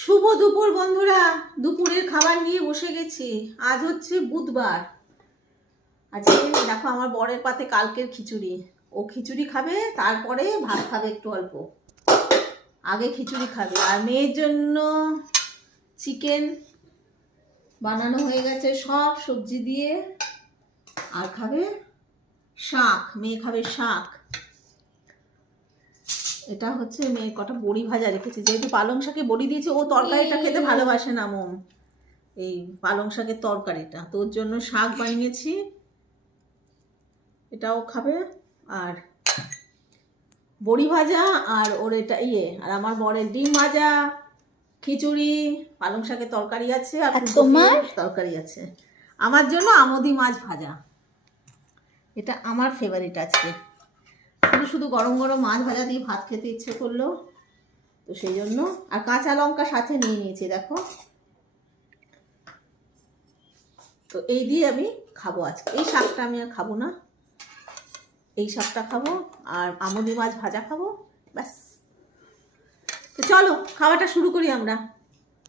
শুভ দুপুর বন্ধুরা, দুপুরের খাবার নিয়ে বসে গেছি। আজ হচ্ছে বুধবার। আজকে দেখো আমার বরের পাতে কালকের খিচুড়ি। ও খিচুড়ি খাবে, তারপরে ভাত খাবে একটু অল্প। আগে খিচুড়ি খাবে। আর মেয়ের জন্য চিকেন বানানো হয়ে গেছে সব সবজি দিয়ে। আর খাবে শাক, মেয়ে খাবে শাক। এটা হচ্ছে মেয়ে কটা বড়ি ভাজা রেখেছে, যেহেতু পালং শাকে বড়ি দিয়েছে। ও তরকারিটা খেতে ভালোবাসে না মোম, এই পালং শাকের তরকারিটা। তোর জন্য শাক বানিয়েছি, এটাও খাবে। আর বড়ি ভাজা, আর ওর এটা আর আমার বরের ডিম ভাজা, খিচুড়ি, পালং শাকের তরকারি আছে, আর তোমার তরকারি আছে। আমার জন্য আমোদি মাছ ভাজা, এটা আমার ফেভারিট। আজকে শুধু শুধু গরম গরম মাছ ভাজা দিয়ে ভাত খেতে ইচ্ছে করলো, তো সেই জন্য। আর কাঁচা লঙ্কা সাথে নিয়ে নিয়েছি দেখো। তো এই দিয়ে আমি খাবো আজকে। এই শাকটা আমি আর খাবো না, এই শাকটা খাবো আর আমুদি মাছ ভাজা খাবো, ব্যাস। তো চলো খাওয়াটা শুরু করি আমরা।